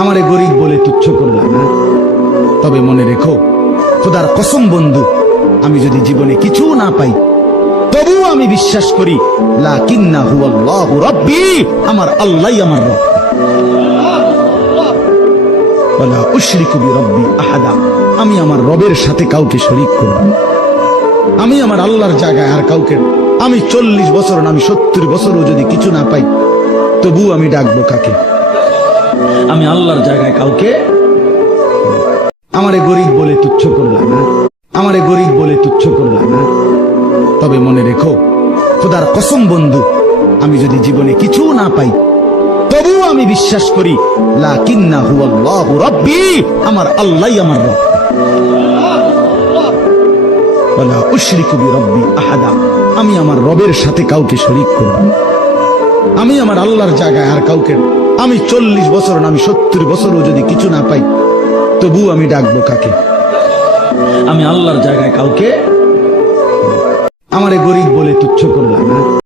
আমারে গরিব বলে তুচ্ছ করলা না। তবে মনে রেখো, খোদার কসম বন্ধু, আমি যদি জীবনে কিছু না পাই তবুও আমি বিশ্বাস করি লাকিন্নাহু আল্লাহু রাব্বি, আমার আল্লাহই আমার রব। ওয়ালা উশরিকু বিরাব্বি আহাদা, আমি আমার রবের সাথে কাউকে শরীক করব না। আমি আমার আল্লাহর জায়গায় আর কাউকে, আমি 40 বছর না আমি 70 বছরও যদি কিছু না পাই তবু আমি ডাকবো কাকে? আমি আল্লাহর জায়গায় কাউকে। আমারে গরিব বলে তুচ্ছ করলা না, আমারে গরিব বলে তুচ্ছ করলা না। তবে মনে রেখো, খোদার কসম বন্ধু, আমি যদি জীবনে কিছু না পাই তবুও আমি বিশ্বাস করি লাকিন্নাহু আল্লাহু রাব্বি, আমার আল্লাহই আমার রব। ওয়ালা উশরিকু বিরাব্বি আহাদা, আমি আমার রবের সাথে কাউকে শরীক করব না। আমি আমার আল্লাহর জায়গায় আর কাউকে, আমি 40 বছর না আমি 70 বছরও যদি কিছু না পাই তবু আমি ডাকবো কাকে? আমি আল্লাহর জায়গায় কাউকে। আমারে গরিব বলে তুচ্ছ করলা না।